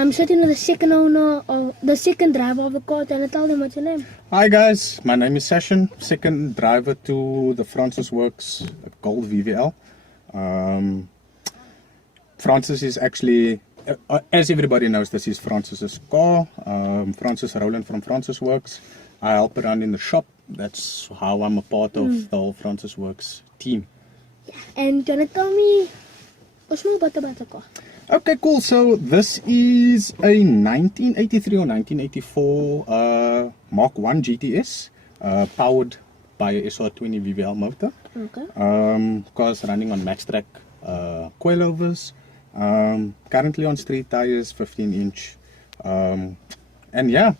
I'm sitting with the second owner or the second driver of the car. Can I tell them what's your name? Hi guys, my name is Session, second driver to the Francis Worx Gold VVL. Francis is actually, as everybody knows, this is Francis's car. Francis Roland from Francis Worx. I help around in the shop. That's how I'm a part of the whole Francis Worx team. Yeah. And can you tell me what's more about the car? Okay, cool. So this is a 1983 or 1984 Mark 1 GTS, powered by a SR20VE motor. Okay. Car's running on max track coilovers. Currently on street tires, 15-inch. And yeah,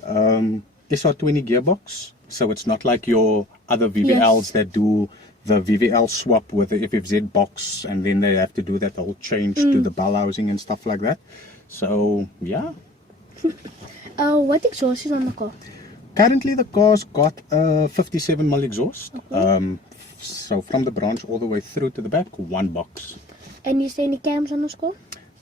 SR20 gearbox. So it's not like your other VVLs that do the VVL swap with the FFZ box, and then they have to do that whole change to the bell housing and stuff like that. So yeah. What exhaust is on the car? Currently the car's got a 57mm exhaust. Okay. So from the branch all the way through to the back, one box. And you see any cams on this car?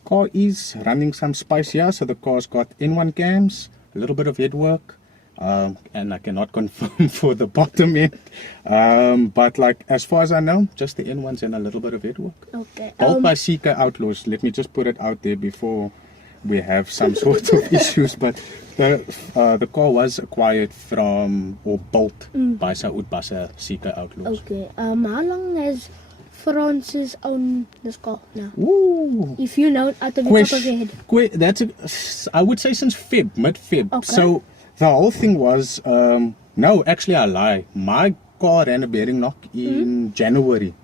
Car is running some spice here. So the car's got N1 cams, a little bit of headwork. And I cannot confirm for the bottom end, but like as far as I know, just the N1s and a little bit of headwork. Okay. Built by Seeker Outlaws. Let me just put it out there before we have some sort of issues. But the car was acquired from or built by Saud Basa Seeker Outlaws. Okay. How long has Francis owned this car now? Ooh. If you know out of the top of your head. That's I would say since mid-Feb. Okay. So the whole thing was, no, actually I lie. My car ran a bearing knock in January.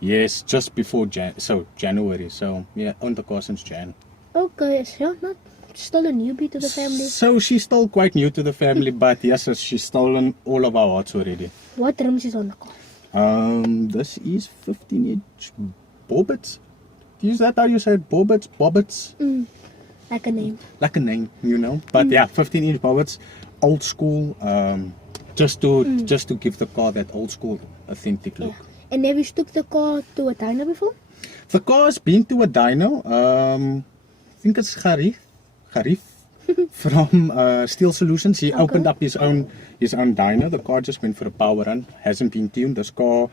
Yes, just before January. So yeah, owned the car since Jan. Okay, so not still a newbie to the family. So she's still quite new to the family, but yes, she's stolen all of our hearts already. What rims is on the car? This is 15-inch bobbits. Is that how you say it? Bobbits? Bobbits? Like a name. Like a name, you know. But yeah, 15-inch bobbits, old school. Just to give the car that old school, authentic look. Yeah. And have you took the car to a dyno before? The car's been to a dyno. I think it's Garif from Steel Solutions. He opened up his own dyno. The car just went for a power run. Hasn't been tuned. This car,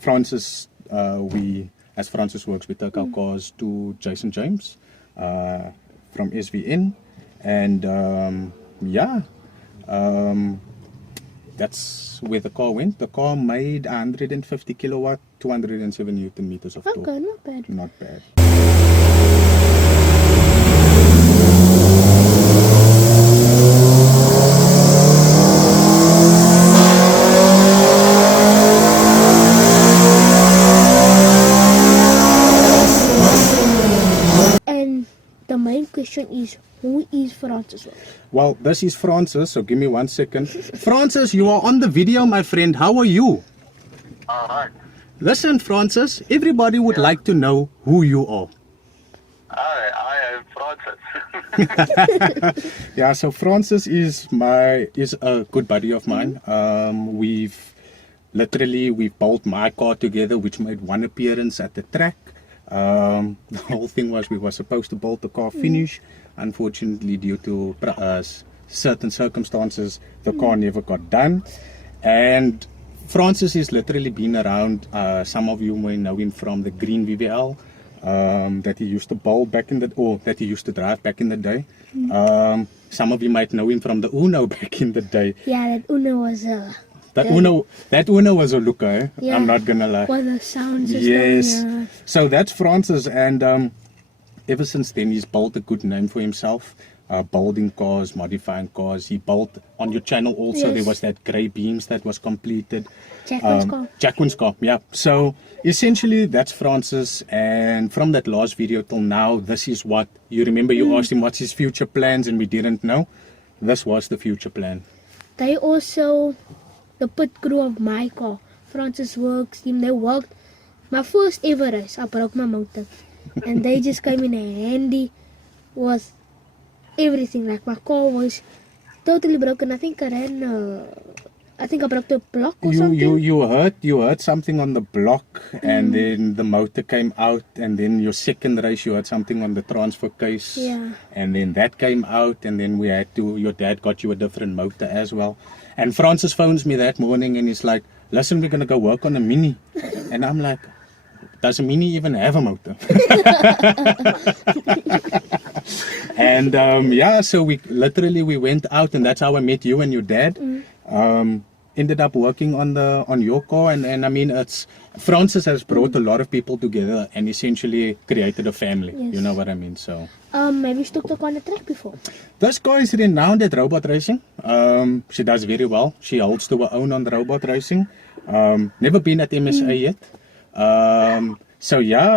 Francis, as Francis Worx, we took our cars to Jason James from SVN, and that's where the car went. The car made 150 kilowatt, 207 Newton meters of torque. Okay, not bad. Not bad. And the main question is, who is Francis Worx? Well, this is Francis, so give me 1 second. Francis, you are on the video, my friend. How are you? Alright. Listen, Francis, everybody would like to know who you are. I am Francis. Yeah, so Francis is a good buddy of mine. We've bowled my car together, which made one appearance at the track. The whole thing was we were supposed to bolt the car finish. Unfortunately, due to certain circumstances, the car never got done. And Francis has literally been around. Some of you may know him from the green VVHELL that he used to bowl back in that he used to drive back in the day. Some of you might know him from the Uno back in the day. Yeah, that Uno was That Uno was a looker, eh? Yeah. I'm not gonna lie. Was a sound system. Yes. Yeah. So that's Francis, and ever since then he's built a good name for himself. Building cars, modifying cars. He built on your channel also. Yes. There was that grey beams that was completed. Jacqueline's car. Jacqueline's car, yeah. So essentially that's Francis, and from that last video till now, this is what you remember. You asked him what's his future plans, and we didn't know. This was the future plan. They also, the pit crew of my car, Francis Worx team, they worked. My first ever race, I broke my motor. And they just came in handy. Was everything. Like my car was totally broken. I think I ran, I think I broke the block or something. You heard something on the block, and then the motor came out, and then your second race you heard something on the transfer case. Yeah. And then that came out, and then your dad got you a different motor as well. And Francis phones me that morning and he's like, listen, we're gonna go work on a Mini. And I'm like, does a Mini even have a motor? And yeah, so we went out, and that's how I met you and your dad. Ended up working on your car, and I mean, Francis has brought a lot of people together and essentially created a family. Yes. You know what I mean? So Have you stuck the car on the track before? this car is renowned at robot racing. She does very well. She holds to her own on the robot racing. Never been at MSA yet. So yeah.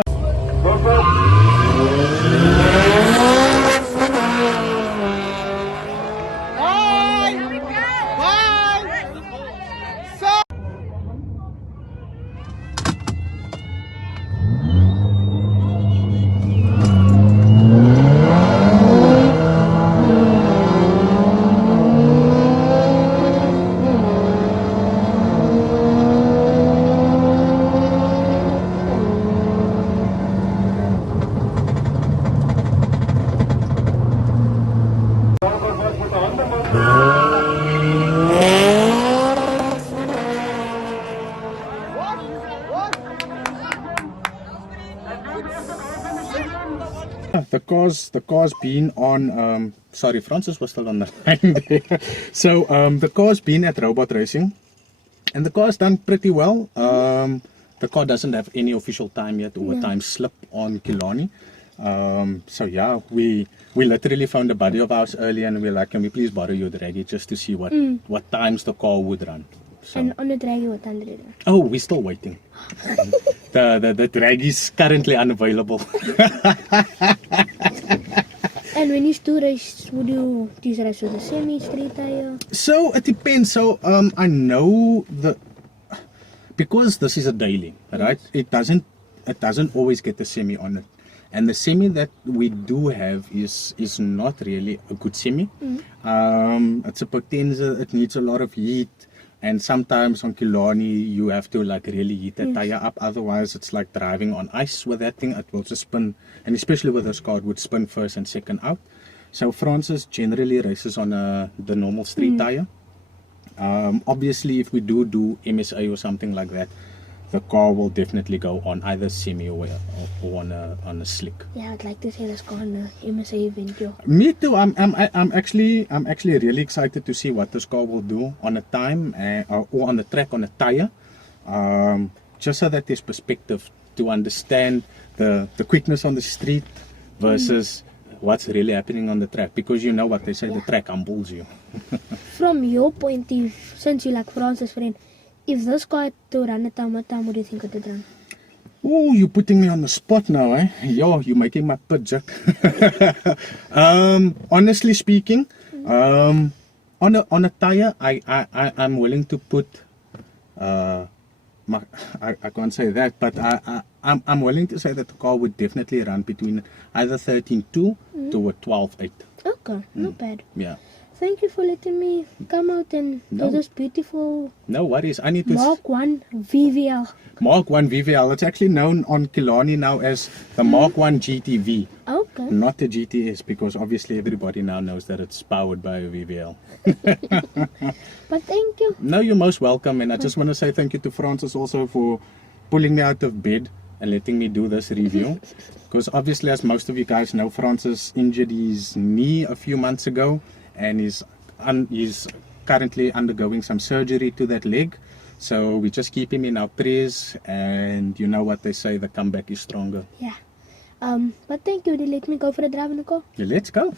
The car's been on, sorry, Francis was still on the line there. So the car's been at robot racing, and the car's done pretty well. The car doesn't have any official time yet or a time slip on Killarney. So yeah, we literally found a buddy of ours earlier, and we're like, can we please borrow your draggy just to see what times the car would run. So. And on the draggy, what 100? Oh, we're still waiting. the drag is currently unavailable. And when you do race, would you race with a semi, straight tire? So it depends. So I know because this is a daily, right? It doesn't always get the semi on it. And the semi that we do have is not really a good semi. It's a potenza, it needs a lot of heat, and sometimes on Killarney you have to like really heat the tire up, otherwise it's like driving on ice with that thing. It will just spin, and especially with this car it would spin first and second out. So Francis generally races on the normal street tire. Obviously if we do MSA or something like that, the car will definitely go on either semi or on a slick. Yeah, I'd like to see this car on the MSA event, yo. Me too. I'm actually really excited to see what this car will do on a time or on the track on a tire. Just so that there's perspective to understand the quickness on the street versus what's really happening on the track, because you know what they say, the track humbles you. From your point of view, since you like Francis' friend, if this car had to run a time, what time would you think it would run? Oh, you're putting me on the spot now, eh? Yo, you're making my pit jack. Honestly speaking, on a tire, I'm willing to put I can't say that, but I'm willing to say that the car would definitely run between either 13.2 to a 12.8. Okay, not bad. Yeah. Thank you for letting me come out and do this beautiful No worries. I need to Mark 1 VVHELL. Mark 1 VVHELL. It's actually known on Killarney now as the Mark 1 GTV, Okay. not the GTS, because obviously everybody now knows that it's powered by a VVHELL. But thank you. No, you're most welcome, and I just want to say thank you to Francis also for pulling me out of bed and letting me do this review. Because obviously, as most of you guys know, Francis injured his knee a few months ago, and he's currently undergoing some surgery to that leg. So we just keep him in our prayers, and you know what they say, the comeback is stronger. Yeah. But thank you. They let me go for a drive in the car. Yeah, let's go.